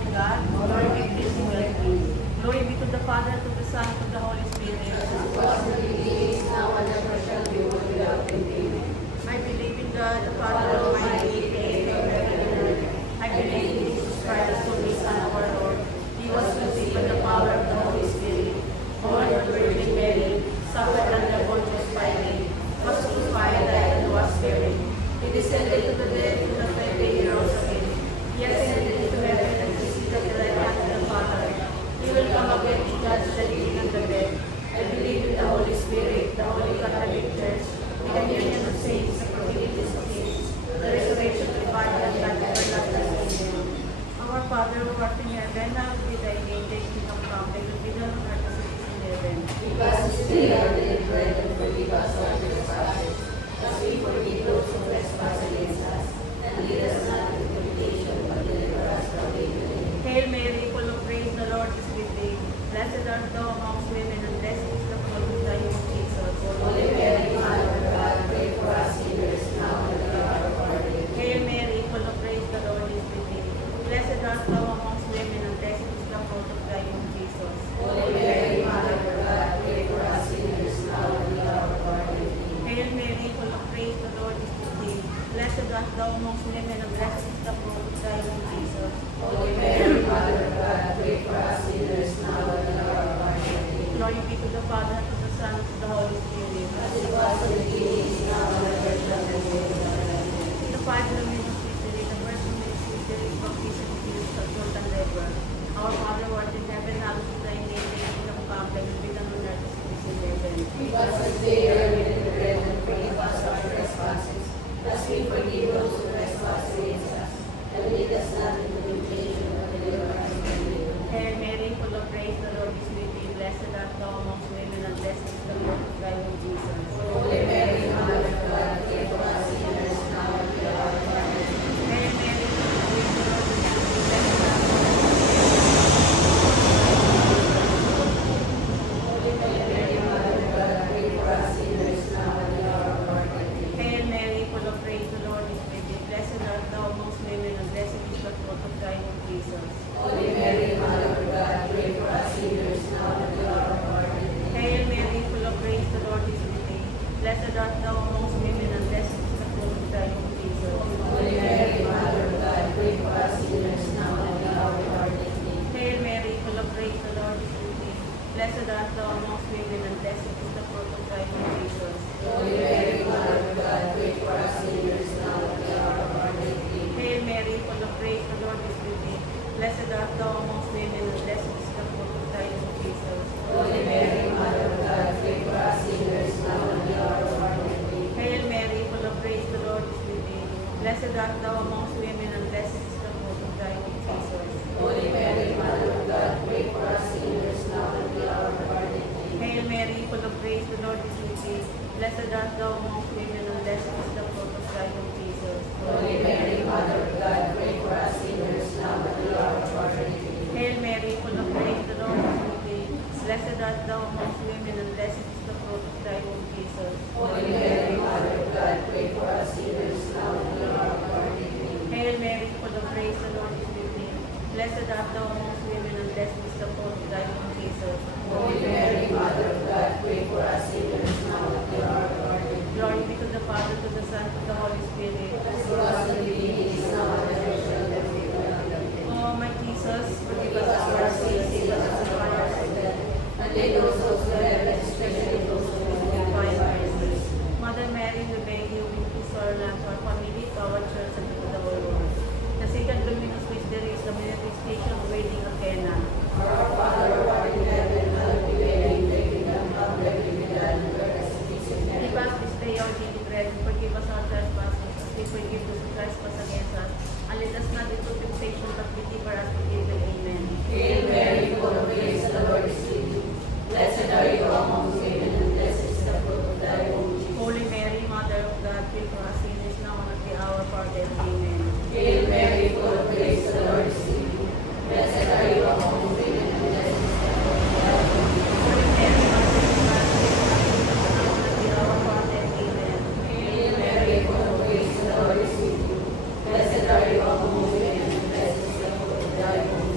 of God, Lord, make this well pleased. Glory be to the Father, to the Son, to the Holy Spirit. As was in the beginning, now and ever shall be, world without end. Amen. I believe in God, the Father Almighty, creator of heaven and earth. I believe in Jesus Christ, the only Son of our Lord. He was conceived by the power of the Holy Spirit, born of the Virgin Mary, suffered under Pontius Pilate, was crucified, died, and was buried. He descended to the dead, to the third day he rose again. He ascended into heaven and is seated at the right hand of the Father. He will come again to judge the living and the dead. I believe in the Holy Spirit, the Holy Catholic Church, the communion of saints, the forgiveness of sins, the resurrection of the body, and life everlasting. Amen. Our Father who art in heaven, hallowed be thy name. Thy kingdom come, thy will be done on earth as it is in heaven. Give us this day our daily bread, and forgive us our trespasses, as we forgive those who trespass against us. And lead us not into temptation, but deliver us from evil. Hail Mary, full of grace, the Lord is with thee. Blessed art thou amongst women, and blessed is the fruit of thy womb, Jesus. Holy Mary, Mother of God, pray for us sinners, now and at the hour of our death. Hail Mary, full of grace, the Lord is with thee. Blessed art thou amongst women, and blessed is the fruit of thy womb, Jesus. Holy Mary, Mother of God, pray for us sinners, now and at the hour of our death. Hail Mary, full of grace, the Lord is with thee. Blessed art thou amongst women, and blessed is the fruit of thy womb, Jesus. Holy Mary, Mother of God, pray for us sinners, now and at the hour of our death. Glory be to the Father, to the Son, and to the Holy Spirit. As it was in the beginning, now and ever shall be, world without end. The five luminous mystery, the first luminous mystery is baptism of Jesus at Jordan River. Our Father who art in heaven, hallowed be thy name. Thy kingdom come, thy will be done on earth as it is in heaven. Give us this day our daily bread, and forgive us our trespasses, as we forgive those who trespass against us. And lead us not into temptation, but deliver us from evil. Hail Mary, full of grace, the Lord is with thee. Blessed art thou amongst women, and blessed is the fruit of thy womb, Jesus. Holy Mary, Mother of God, pray for us sinners, now and at the hour of our death. Hail Mary, full of grace, the Lord is with thee. Blessed art thou Holy Mary, Mother of God, pray for us sinners, now and at the hour of our death. Hail Mary, full of grace, the Lord is with thee. Blessed art thou amongst women, and blessed is the fruit of thy womb, Jesus. Holy Mary, Mother of God, pray for us sinners, now and at the hour of our death. Hail Mary, full of grace, the Lord is with thee. Blessed art thou amongst women, and blessed is the fruit of thy womb, Jesus. Holy Mary, Mother of God, pray for us sinners, now and at the hour of our death. Hail Mary, full of grace, the Lord is with thee. Blessed art thou amongst women, and blessed is the fruit of thy womb, Jesus. Holy Mary, Mother of God, pray for us sinners, now and at the hour of our death. Hail Mary, full of grace, the Lord is with thee. Blessed art thou amongst women, and blessed is the fruit of thy womb, Jesus. Holy Mary, Mother of God, pray for us sinners, now and at the hour of our death. Hail Mary, full of grace, the Lord is with thee. Blessed art thou amongst women, and blessed is the fruit of thy womb, Jesus. Holy Mary, Mother of God, pray for us sinners, now and at the hour of our death. Hail Mary, full of grace, the Lord is with thee. Blessed art thou amongst women, and blessed is the fruit of thy womb, Jesus. Holy Mary, Mother of God, pray for us sinners, now and at the hour of our death. Hail Mary, full of grace, the Lord is with thee. Blessed art thou amongst women, and blessed is the fruit of thy womb, Jesus. Holy Mary, Mother of God, pray for us sinners, now and at the hour of our death. Hail Mary, full of grace, the Lord is with thee. Blessed art thou amongst women, and blessed is the fruit of thy womb, Jesus. Holy Mary, Mother of God, pray for us sinners, now and at the hour of our death. Glory be to the Father, to the Son, to the Holy Spirit. As it was in the beginning, now and ever shall be, world without end. O my Jesus, forgive Give us us our our sins, sins, save save us us from from fire fire and and death. death. And lead those souls to heaven, especially those who need Divine thy mercy. mercy. Mother Mary, we beg you, we peace our land, our family, to our church, and to the whole world. The second luminous mystery is the manifestation of wedding of Cana. Our Father, who art in heaven, hallowed be thy name. Thy kingdom come, thy will be done on earth as it is in Give heaven. us this day our daily bread, and forgive us our trespasses, as we forgive those who trespass against us. And lead us not into temptation, but deliver us from evil. Amen. Hail Mary, full of grace, the Lord is with thee. Blessed are you among women, and blessed is the fruit of thy womb, Jesus. Holy Mary, Mother of God, pray for us sinners now and at the hour of our death. Amen. Hail Mary, full of grace, the Lord is with thee. Blessed are you among women, and blessed is the fruit of thy womb, Jesus. Holy Mary, Mother of God, pray for us sinners now and at the hour of our death. Amen. Hail Mary, full of grace, the Lord is with thee. Blessed are you among women, and blessed is the fruit of thy womb,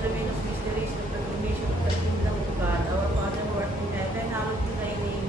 luminous mysteries of the formation of the kingdom of God. Our Father who art in heaven, hallowed be thy name.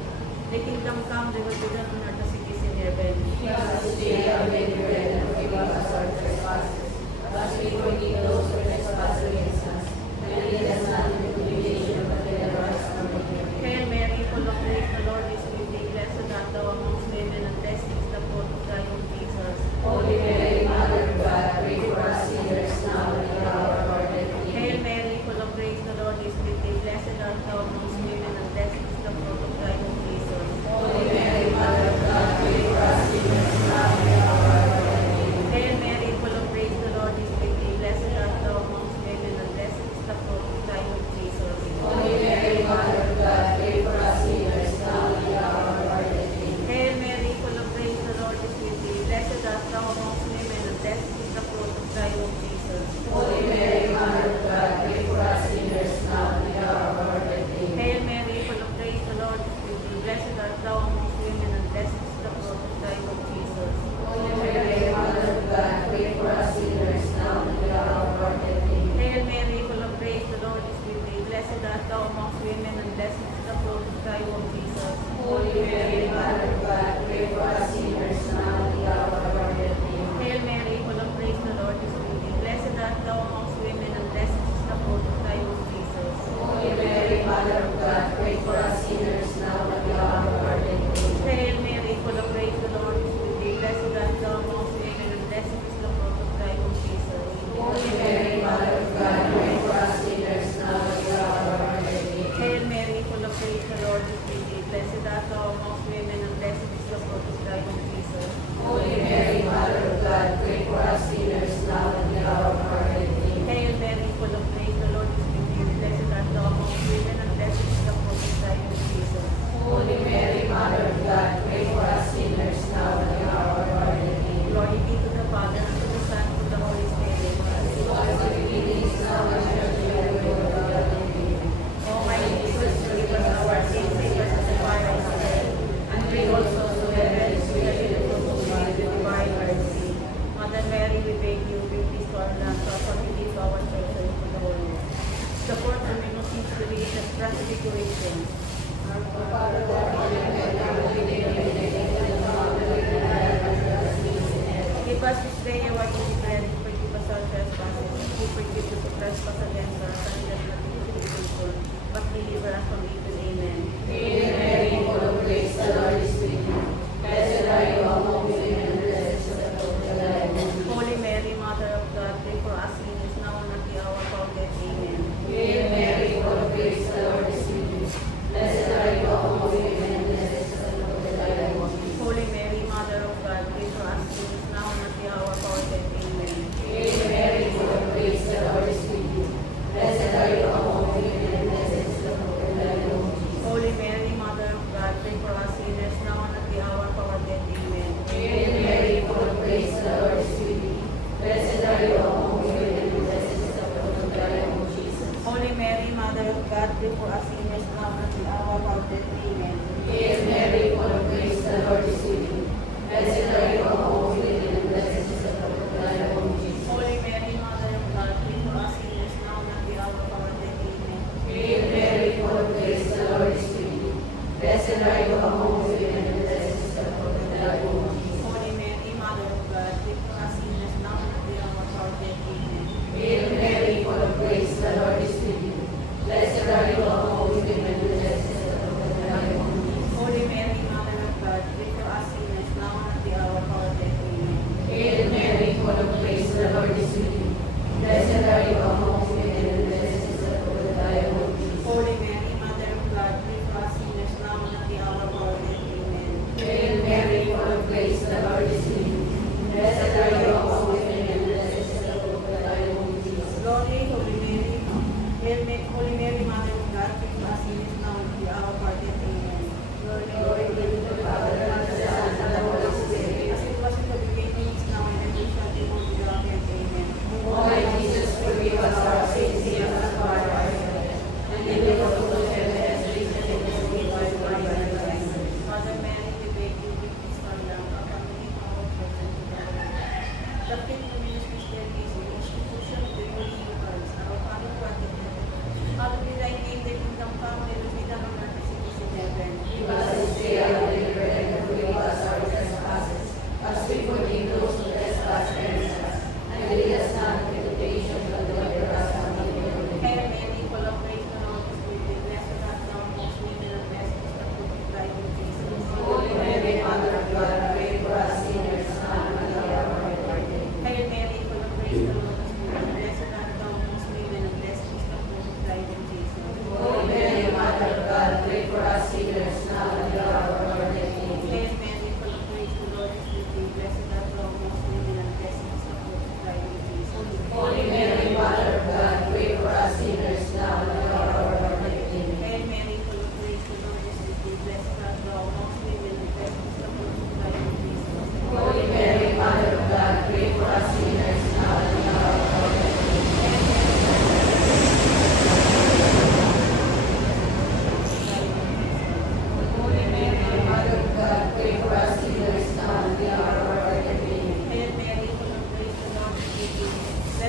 Thy kingdom come, thy will be done on earth as it is in heaven. Give us this day our daily bread, and forgive us our trespasses, as we forgive those who trespass against us. And lead us not into temptation, but deliver us from evil. Hail Mary, full of grace, the Lord is with thee. Blessed art thou amongst women, and blessed is the fruit of thy womb, Jesus. Holy Mary, Mother of God, pray for us sinners now and at the hour of our death. Hail Mary, full of grace, the Lord is with thee. Blessed art thou amongst women, and blessed is the fruit of thy womb, Jesus. Holy Mary, Mother of God, pray for us sinners now and at the hour of our death. Hail Mary, full of grace, the Lord is with thee. Blessed art thou amongst women, and blessed is the fruit of thy womb, Jesus. Holy Mary, Mother of God, pray for us sinners now and at the hour of our death. Hail Mary, full of grace, the Lord is with thee. Blessed art thou amongst women, and blessed is the fruit of thy womb, Jesus. Holy Mary, Mother of God, pray for us sinners now and at the hour of our death. Hail Mary, full of grace, the Lord is with thee. Blessed art thou amongst women, and blessed is the fruit of thy womb, Jesus. Holy Mary, Mother of God, pray for us sinners now and at the hour of our death. Hail Mary, full of grace, the Lord is with thee. Blessed art thou amongst women, and blessed is the fruit of thy womb, Jesus. Holy Mary, Mother of God, pray for us sinners now and at the hour of our death. Hail Mary, full of grace, the Lord is with thee. Blessed art thou amongst women, and blessed is the fruit of thy womb, Jesus. Holy Mary, Mother of God, pray for us sinners now and at the hour of our death. Hail Mary, full of grace, the Lord is with thee. Blessed art thou amongst women, and blessed is the fruit of thy womb, Jesus. Holy Mary, Mother of God, pray for us sinners now and at the hour of our death. Hail Mary, full of grace, the Lord is with thee. Blessed art thou amongst women, and blessed is the fruit of thy womb, Jesus. Holy Mary, Mother of God, pray for us sinners now and at the hour of our death. Hail Mary, full of grace, the Lord is with thee. Blessed art thou amongst women, and blessed is the fruit of thy womb, Jesus. Holy Mary, Mother of God, pray for us sinners now and at the hour of our death. Glory be to the Father, and to the Son, and to the Holy Spirit. As it was in the beginning, is now, and shall be ever, world without end. O my Jesus, forgive us our sins, save us from the fire of hell, and bring all souls to heaven, especially those who need the divine mercy. Mother Mary, we beg you, be pleased to our land, to forgive our church and to the whole world. Support the luminous mysteries of transfiguration. Our Father, who art in heaven, hallowed be thy name. Thy kingdom come, thy will be done on earth as it is in heaven. Give us this day our daily bread, and forgive us our trespasses, as we forgive those who trespass against us, and lead us not into temptation, but deliver us from evil. Amen. Hail Mary, full of grace, the Lord is with you. Blessed are you among women, and blessed is the fruit of thy womb. Holy Mary, Mother of God, pray for us sinners now and at the hour of our death. Amen. Hail Mary, full of grace, the Lord is with you. Blessed are you among women, and blessed is the fruit of thy womb. Holy Mary, Mother of God, pray for us sinners now and at the hour of our death. Amen. Hail Mary, full of grace, the Lord is with you. Blessed are you among women, and blessed is the fruit of thy womb. Holy Mary, Mother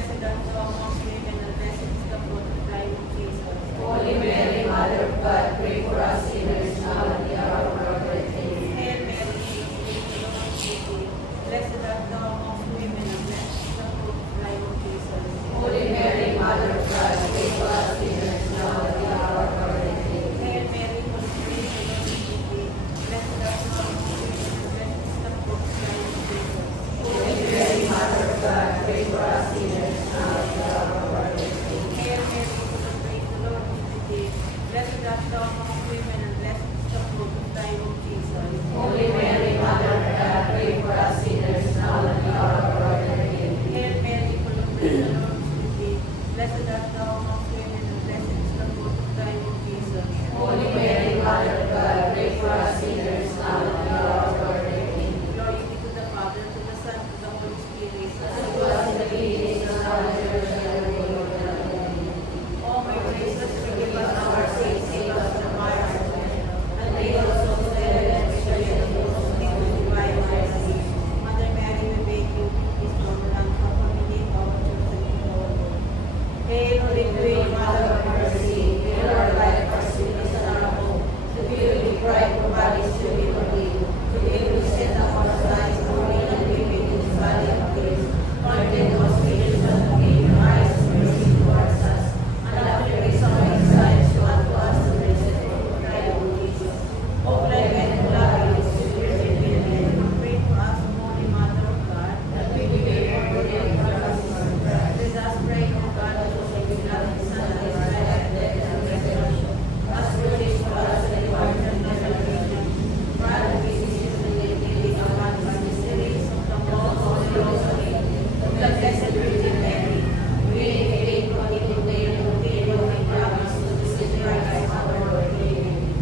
Blessed art thou amongst women, and blessed is the fruit of thy womb, Jesus. Holy Mary, Mother of God, pray for us sinners now and at the hour of our death. Amen. Hail Mary, full of grace, the Lord is with thee. Blessed art thou amongst women, and blessed is the fruit of thy womb, Jesus. Holy Mary, Mother of God, pray for us sinners now and at the hour of our death. Amen. Hail Mary, full of grace, the Lord is with thee. Blessed art thou amongst women, and blessed is the fruit of thy womb, Jesus. Holy Mary, Mother of God, pray for us sinners now and at the hour of our death. Amen. Hail Mary, full of grace, the Lord is with thee. Blessed art thou amongst women, and blessed is the fruit of thy womb, Jesus. Holy Mary, Mother of God, pray for us sinners now and at the hour of our death. Amen. Hail Mary, full of grace, the Lord is with thee. Blessed art thou amongst women, and blessed is the fruit of thy womb, Jesus. Holy Mary, Mother of God, pray for us sinners now and at the hour of our death. Amen. Glory be to the Father, to the Son, to the Holy Spirit. As it was in the beginning, is now and ever shall be, world without end. O my gracious, forgive us our sins, save us from fire. And lead us souls to heaven, especially those who need the divine mercy. Mother Mary, we beg you, please come and accommodate our children in the world. Hail, Holy Queen, Mother of Mercy, Hail our life, our sweetness, and our hope. To be we cry for bodies to be forgiven. To be we send up our sighs, mourning and weeping in this valley of tears. Content those spirits that be your eyes, mercy towards us. And after we saw his sight, show unto us the blessed fruit of thy womb, Jesus. O clement and loving, sweet Virgin Mary, Pray for us, O Holy Mother of God. that we may be forgiven for our sins. Let us pray, O God, that you may be loving Son and His life, death, and resurrection. As praise for us and reward and salvation. Rather we beseech the living God, By the mysteries of the Most Most Holy Rosary, of the Blessed Virgin Mary, we pray for the today and the day of the promise to the Saint Christ our Lord. Amen.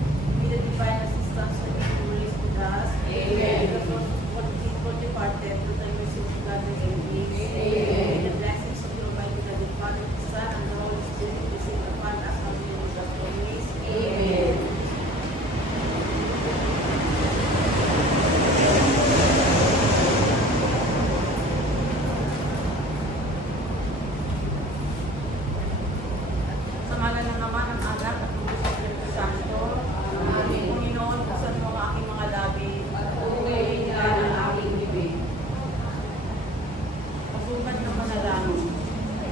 May the divine assistance of the Holy with us. Amen. The souls of all the people departed, to the mercy of God and in peace. Amen. May the blessings of the Almighty God, the Father, the Son, and the Holy Spirit descend upon us and be with us always. Amen. Sa ngalan ng Ama, ng Anak, at ng Espiritu Santo. Amen. Panginoon, buksan mo ang aking mga labi. At uuwiin ka ng aking bibig. Pagubad ng panalangin.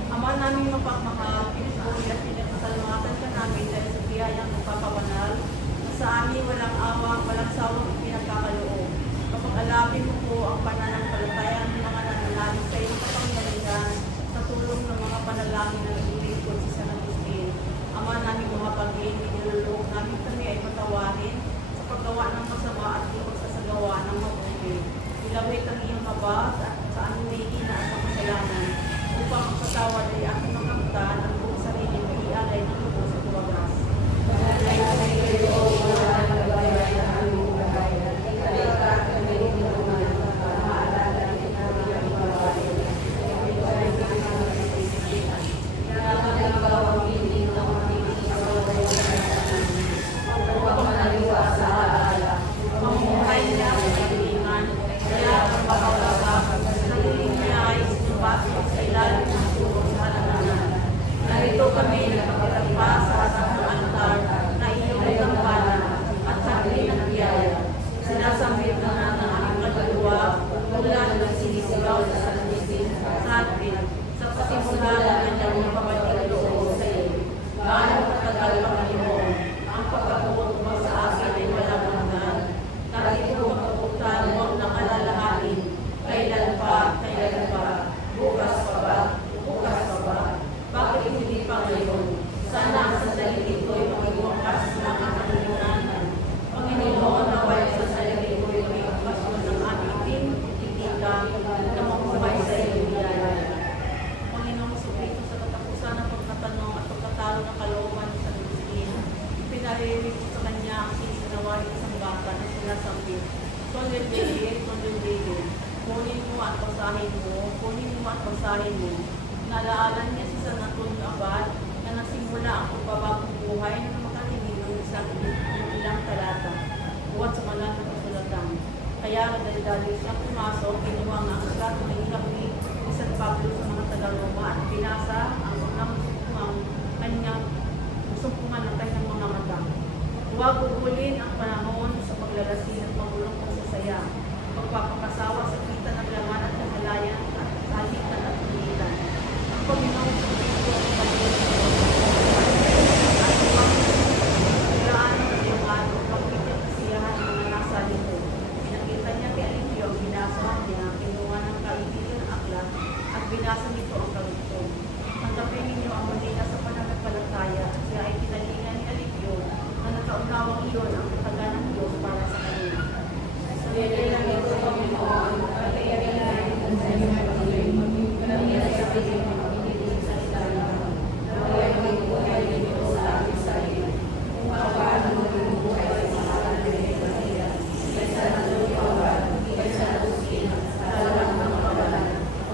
Ama namin mapagmahal, pinupuri at pinagpasalamatan ka namin dahil sa biyayang nagpapabanal na sa amin walang awa, walang sawang pinagkakaloob. Kapag alapin mo po ang pananampalataya ng mga nananalig sa iyong kapangyarihan sa tulong ng mga panalangin ng iulit ko sa San Agustin. Ama namin mapagin, inilulog namin kami ay patawarin sa paggawa ng masama at di pagsasagawa ng mabuti. Ilawit ang iyong mabas at sa aming may inaas ang kasalanan upang ang patawad ay aking makamtan ang buong sarili mo ialay ng lubo sa tuwagas. Manalay kami kayo, O mga nagabayan ng aming buhay. Ikalika kami inuman para maalala niya namin ang babae. Nakakagawa ang piling ng aming isaw sa upang manaliwa sa alaala. Mamuhay niya sa kahilingan, kaya ang makawagak, nahiling niya ay sinubasok sa ilalim ng sulok sa halananan. Narito kami nagpapatagpa sa harap ng altar na iyong gampanan at sabi ng biyaya. Sinasambit na ng aming kaluluwa, mula ng sinisigaw sa San Agustin sa atin, sa pasimula ng kanyang mapapating loob sa iyo. Gaano katagal, Panginoon, ang pagkabuot mo sa akin ay walang hanggan. Kahit ito kaputan mo ang nakalalahanin, kailan pa, bukas pa ba, bukas pa ba? Bakit hindi pa ngayon? Sana ang sandali ito ay magigwakas ng kahilingan. Panginoon, naway sa sandali ito ay may okasyon ng aming titigan na mamuhay sa iyo biyaya. Panginoong Jesucristo, sa katapusan ng pagkatanong at pagkatalo ng kalooban sa Agustin, pinaririnig ko sa kanya ang sininawa ng isang bata na sinasambit. Kunin mo at basahin mo, kunin mo at basahin mo. Naalaalan niya si San Antonio Abad na nasimula ang pagbabagong buhay na makarinig ng isang ilang talata. Buhat sa malang ng kasulatan. Kaya nagdali siyang pumasok, kinuha nga ang aklat na ilapit ni San Pablo sa mga taga-Roma at Huwag gugulin ang panahon sa paglalasin at magulong sa saya, pagpapakasawa sa kita ng laman at kamalayan at salitan at pilitan. Ang Panginoon sa Kristo ang Panginoon at huwag kailangan ng iyong pagkita ng kasiyahan ng mga nasa lito. Pinakita niya kay Alipio ang binasa niya, kinuha ng kaibigan ng aklat at binasa nito ang kalugtong. Tanggapin ninyo ang malita sa pananampalataya at siya ay kinalingan ni Alipio na nakaunawang iyon ang kataga ng Diyos para sa kanila. Sa lang ito, Panginoon, pagkayarihan at sa iyong pagkaling, karamihan sa ating pagkakinig sa salita naman. Naway ang buhay ninyo sa aming sarili. Kung paano magbubuhay sa mga kanilin na nila, kaysa nalupawan, kaysa nalusin, at alam ng kawalan,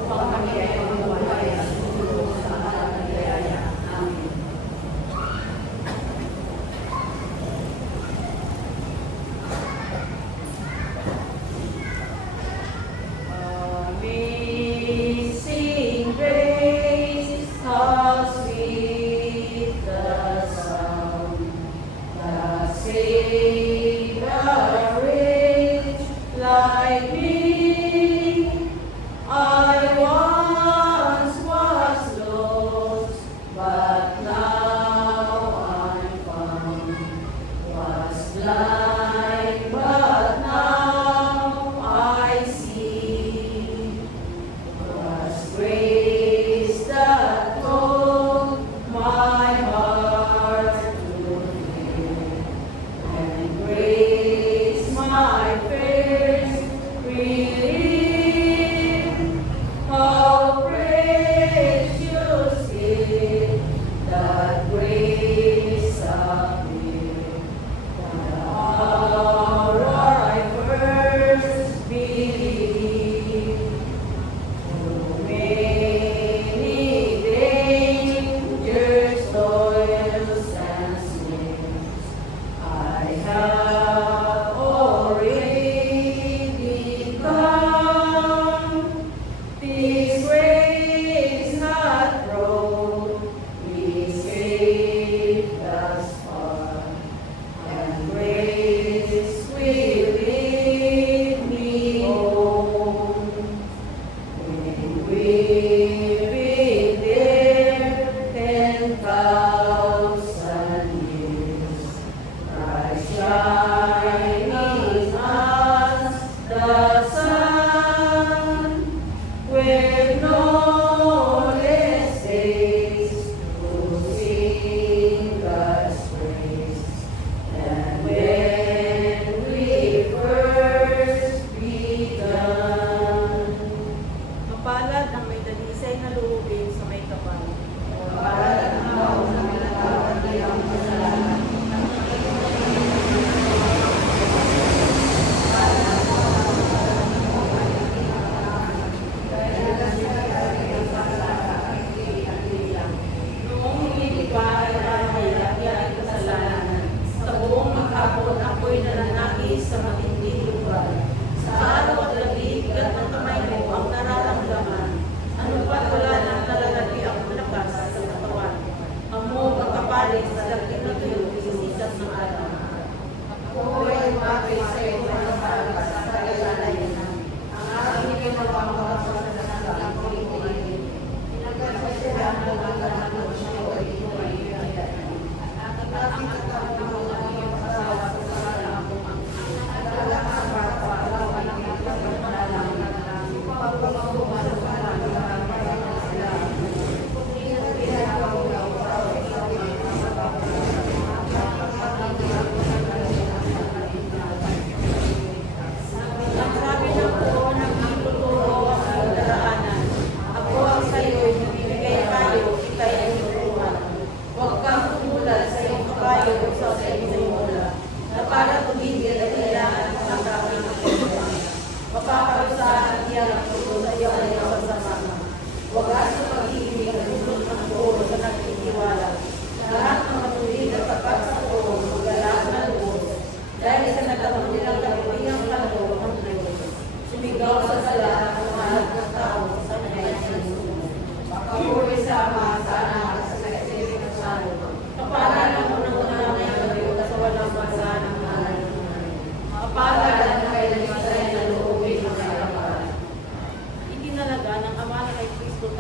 upang kami ay mabuhay at sumulong sa alam ng dayaya. Amen. Amen.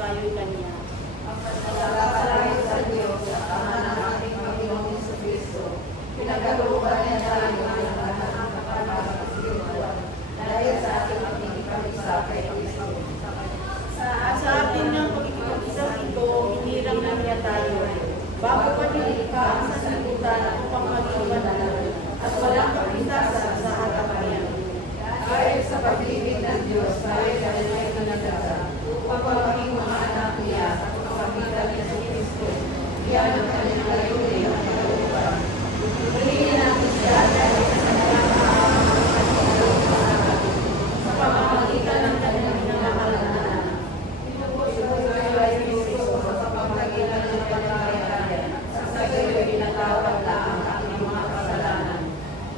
tayo'y Kanya. Pagpapalain sa Diyos sa ama ng ating Panginoong Jesucristo, pinagkalooban niya tayo ng lahat ng kapag-espiritual dahil sa ating pagkikipag-isa kay Kristo. At sa ating ng pagkikipag-isa ito, hinirang na niya tayo. Bago pa nilikha ang sanlibutan upang maging banal at walang kapintasan sa harapan niya. Dahil sa pag-ibig ng Diyos, tayo ay may pinagdasa upang maging mga anak niya sa pamamagitan ni Jesucristo. Yan ang kanyang layunin at kalooban. Piliin natin siya dahil sa kanyang Sa pamamagitan ng kanyang minamahal na anak. ito po si Buhay ay Kristo sa pamamagitan ng pagkakayaan. Sa gayoy pinatawad na ang aking mga kasalanan.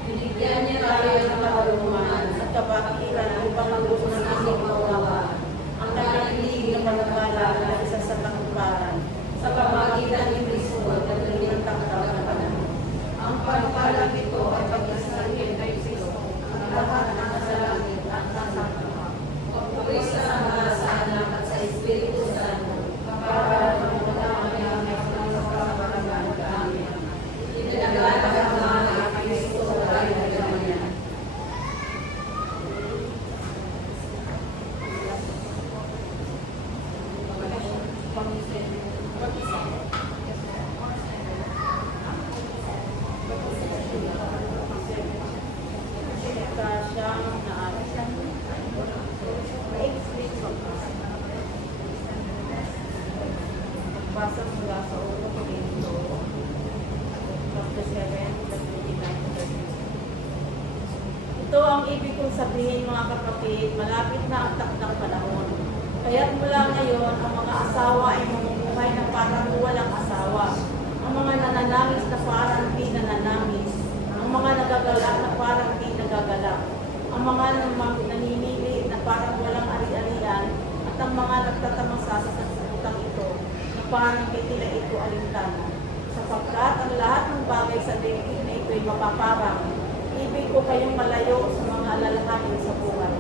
Binigyan niya tayo ng karunungan At kabakiran upang magbuo ng ating kaunawaan. Ang kanyang hilig na panagpala na isa sa takumparan. sa pamamagitan ni Kristo at ng takdakan. Ang pagpalang ito ay pagkasalin kay Kristo, ang lahat ng kasalangit at nasama. Pagpuri sa Ama, sa Anak at sa Espiritu Santo, para magmula kami ang mga Amen. Itinagala ang mga Kristo tayo na ganyan. Siyang naasan. Basa mula sa ulo ko dito. Chapter 7, verse 29. Ito ang ibig kong sabihin, mga kapatid, malapit na ang takdang panahon. Kaya't mula ngayon, ang mga asawa ay mamumuhay na parang walang asawa. Ang mga nananangis na parang di nananangis. Ang mga nagagalak na parang di nagagalak. Ang mga naninili na parang walang ari-arian. At ang mga nagtatamasa sa sanlibutan ito na parang may tila ito alintana. Sapagkat ang lahat ng bagay sa daigdig na ito'y mapaparang. Ibig ko kayong malayo sa mga alalahanin sa buhay.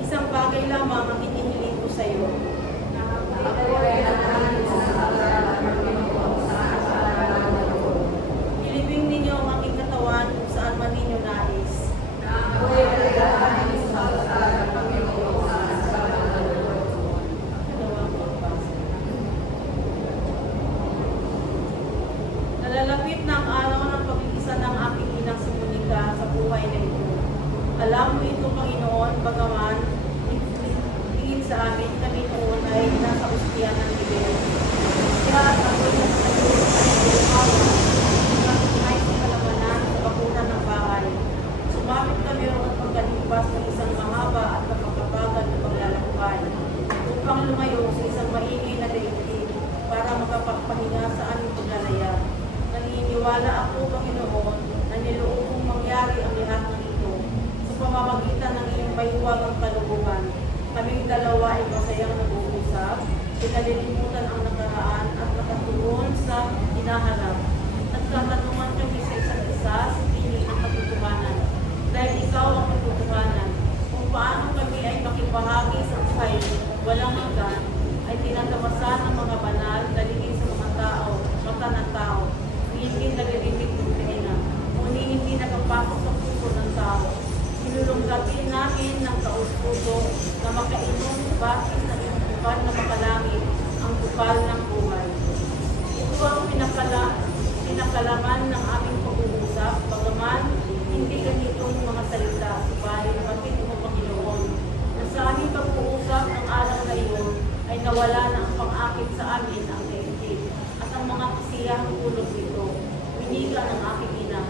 Isang bagay lamang ang hinihiling ko sa iyo. Ako ay nanahanin sa pag-aaral ng Panginoon sa kasalanan ng loob. Ilibing ninyo ang aking katawan kung saan man ninyo nais. Ako ay nanahanin sa pag-aaral ng Panginoon sa kasalanan ng loob. Dalawang pagbasa. Nalalapit na ang araw ng pag-iisa ng aking inang si Monica sa buhay na ito. Alam mo ito, Panginoon, bagaman tingin sa amin kami noon ay nasa ustiyan ng Bibel. Siya at ako'y nakatulog ay bumawa. Ay sa kalamanan sa bakunan ng bahay. Sumamit kami roon pagkalipas ng isang mahaba at napakabagal na paglalakbay upang lumayo sa isang maingay na daigdig para makapagpahinga sa aming paglalaya. Naniniwala ako, Panginoon, na niloob kong mangyari ang lahat ng ito sa pamamagitan ng iyong mahiwagang kalooban. Kaming dalawa ay masayang nag-uusap, pinalilimutan ang nakaraan at nakatuon sa hinaharap. Nagtatanungan kami sa isa't isa sa piling ng katotohanan. Dahil ikaw ang katotohanan, kung paano kami ay makibahagi sa buhay walang hanggan, ay tinatamasan ng mga banal, daligin sa mga tao, mata ng tao, hindi nalilinig ng pena, ngunit hindi nakapasok sa puso ng tao. Sinulunggatin namin ng taus-puso na makainom sa bakit ng iyong bukal na makalangit ang bukal ng buhay. Ito ang pinakalaman ng aming pag-uusap, bagaman hindi ganitong mga salita, subalit batid mo, Panginoon, na sa aming pag-uusap ng araw na iyon ay nawala na ang pang-akit sa amin ang daigdig at ang mga kasiyahang ulog nito. Winiga ng aking ina,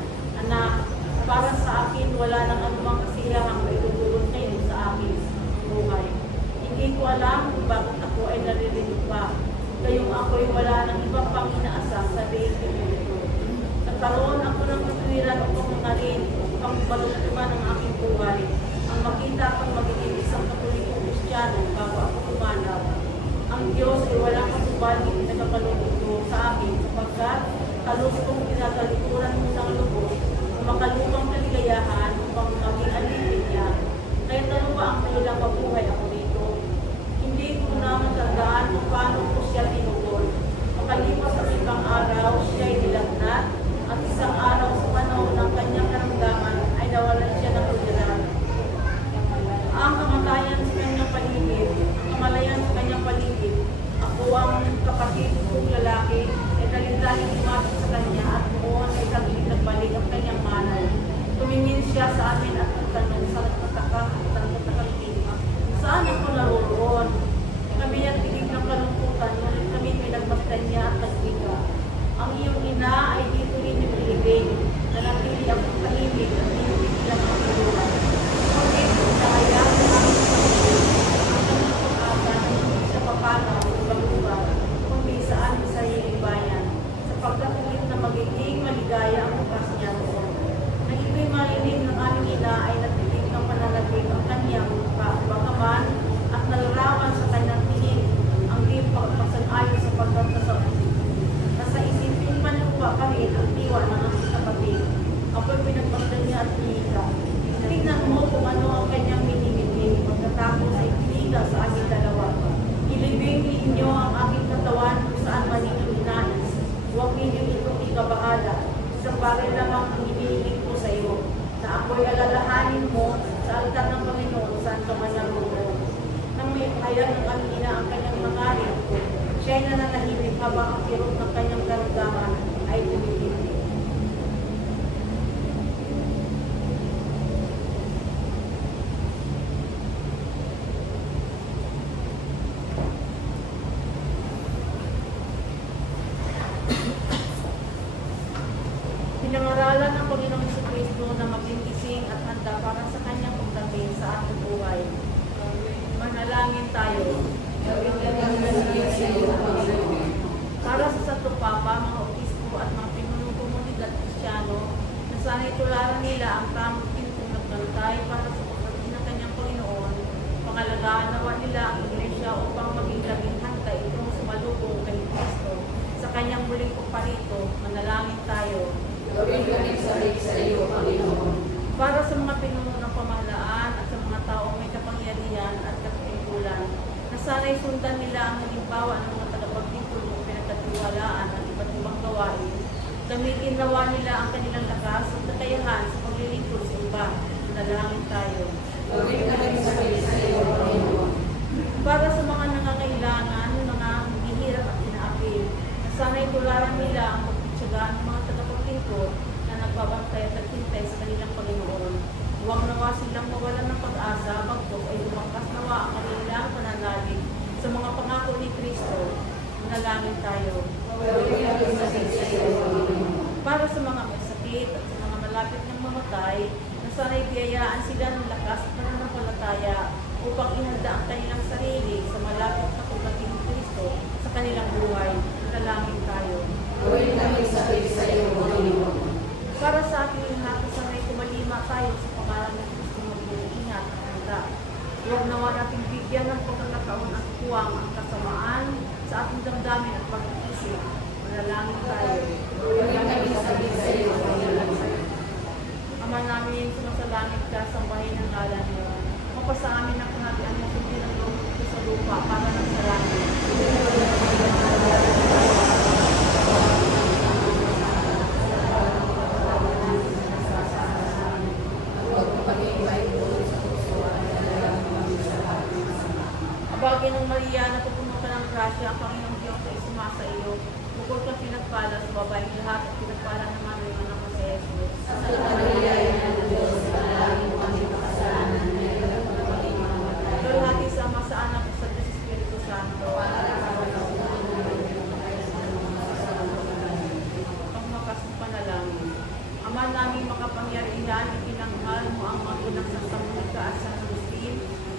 anak, para sa akin wala nang anumang kasiyahang maitutulong kayo sa akin buhay. Hindi ko alam kung bakit ako ay naririnig pa. Gayong ako'y wala nang ibang pang inaasam sa daigdig nito. Nagkaroon ako ng katwiran upang mangarin ang baluktuman ng aking buhay. Ang makita akong magiging isang katolikong Kristiyano bago ako tumanaw. Ang Diyos ay walang kasubalit na nagpalulugto sa akin sapagkat halos kong tinatalikuran mo ng lubos kaligayahan upang maging alipin niya. Kaya ano ba ang dahilang mabuhay ako dito? Hindi ko na matandaan kung paano ko siya tinugol. Makalipas ang ibang araw, siya ay nilagnat at isang araw sa panahon ng kanyang karamdaman ay nawalan siya ng uliran. Ang kamatayan sa kanyang paligid, ang kamalayan sa kanyang paligid, ako ang kapatid kong lalaki ay dahil lumapit sa kanya at noon ay taglit nagbalik ang kanyang manay. Tumingin siya sa amin at nagtanong sa nagtatakang tima, saan ako naroon? Kami ang tigig ng kalungkutan, ngunit kami pinagmasdan niya at nagbiga. Ang iyong ina ay dito rin yung ilibing, nanatili akong tahimik at hindi lang ang iluwan. Ngunit dahil ang aming pagkakas, ang kanyang pag-asa na hindi siya papanaw sa ibang lugar, kundi saan sa iyong bayan, sapagkat ulit na magiging maligaya ang bukas niya doon. Nang iba'y marinig ng aming ina ay natitig ng pananagig ang kanyang bagaman at nalarawan sa kanyang tingin ang di pagpasanayon sa pagkakasal. Nasa isipin manlupa kami ang diwa ng aming kapatid. Ako'y pinagpasdan niya at piniga. Tingnan mo kung ano ang kanyang minimitin pagkatapos ay piniga sa aming dalawa. Ilibing ninyo ang aking katawan kung saan man ninyo inais. Huwag ninyo itong ikabahala. Isang bagay lamang ang inihiling ko sa iyo, na ako'y alalahanin mo sa altar ng Panginoon saan ka man naroon. Nang may hayag ng aming ina ang kanyang mangarin, siya'y nananahimik habang ang kirot ng kanyang karamdaman ay tumitindi. Pinangaralan ng Panginoong Jesucristo na maging gising at handa para sa kanyang pagdating sa ating buhay. Manalangin tayo. Para sa Santo Papa, mga obispo at mga pinunong komunidad Kristyano, na sana'y tularan nila ang tamang pintong nagbantay para sa pagdating ng kanyang Panginoon, pangalagaan nawa nila ang Iglesia upang maging laging hantay itong sumalubong kay Kristo. Sa kanyang muling pagparito, manalangin tayo. Para sa mga pinuno ng pamahalaan at sa mga taong may kapangyarihan at katungkulan, na sana'y sundan nila ang halimbawa ng mga tagapagtipon ng pinagkatiwalaan ng iba't ibang gawain. Gamitin nawa nila ang kanilang lakas at kakayahan sa paglilingkod sa iba. Manalangin tayo. Para sa mga nangangailangan, mga hihirap at pinaapi, na sana'y tularan nila ang pagtitsagaan ng mga tagapagtipon na nagbabantay at naghintay sa kanilang Panginoon. Huwag nawa silang mawalan ng pag-asa, bagkus ay lumakas nawa ang kanilang pananalig sa mga pangako ni Kristo. Manalangin tayo. Para sa mga may sakit at sa mga malapit ng mamatay, na sana'y biyayaan sila ng lakas at pananampalataya upang ihanda ang kanilang sarili sa malapit na pagdating ni Kristo sa kanilang buhay. Manalangin tayo. Para sa ating lahat, sana'y kumalima tayo sa pangalan ng Kristo mag-iingat at handa. Huwag nawa natin bigyan ng pagkakataon at kuwang ang kasamaan sa ating damdamin at pag-iisip. Manalangin tayo. Ama namin, sumasalangit ka, sambahin ang ngalan mo. Mapasa amin ang kaharian mo, kundi ng loob ko sa lupa para ng sa langit. Abagin ng Maria, napupuno ka ng grasya, ang Panginoong Diyos ay sumasa iyo. Bukod kang pinagpala sa babaeng lahat at pinagpala naman ng anak mo sa Jesus. Kalahati sa Ama, sa Anak, sa Diyos Espiritu Santo. Pagmakas ng panalangin. Ama namin makapangyarihan, ipinanghal mo ang mga unang Santa Monica at San Agustin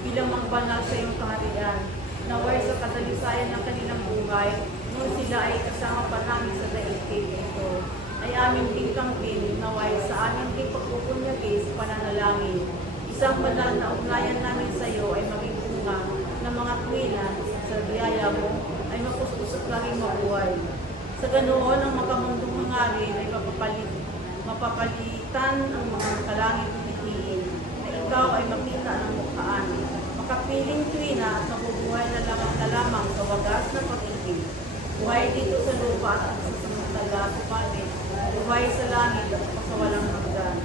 bilang magbanal sa iyong kaharian. Naway sa kadalisayan ng kanilang buhay, nung sila ay kasama pa namin sa daigdig ito, ay aming tingkangkin, naway sa aming ding pagpupunyagi sa pananalangin. Isang banal na ugnayan namin sa iyo ay maging bunga ng mga tuwinan sa biyaya mo ay mapustos at laging mabuhay. Sa ganoon, ang makamundong hangarin ay mapapalitan Makamtan ang mga kalangit pitiin, na ikaw ay makita ng mukhaan. Makapiling tuwina at mabubuhay na lamang sa wagas na pag-ibig. Buhay dito sa lupa at pagsasamantala, subalit buhay sa langit at sa walang hanggan.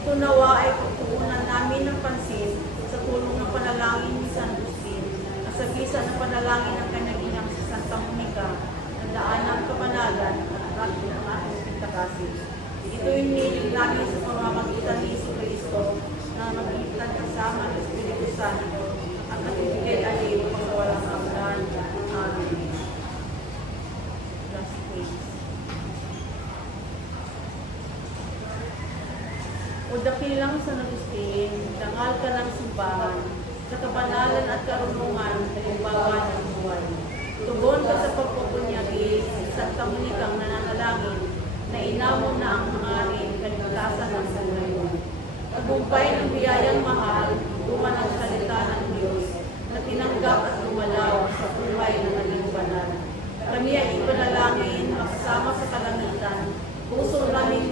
Ito nawa ay pagtuunan namin ng pansin sa tulong ng panalangin ni San Agustin at sa bisa ng panalangin ng kanyang inang si Santa Monica na daan ng kapanagan at rato ng ating pintakasin. Ito yung nilig namin sa pamamagitan ni Jesucristo na magitan kasama ng Espiritu Santo at nagbibigay alib sa walang hanggan. Amen. Last page. O dakilang San Agustin, dangal ka ng simbahan, sa kabanalan at karunungan, halimbawa ng buhay. Tugon ka sa pagpupunyagi, Santa Monicang nananalangin, na inamon na ang hangarin, kaligtasan ng sangayon. Tagumpay ng biyayang mahal, bunga ng salita ng Diyos, na tinanggap at lumalaw sa buhay na naging banal. Kami ay ipanalangin, makasama sa kalangitan, puso namin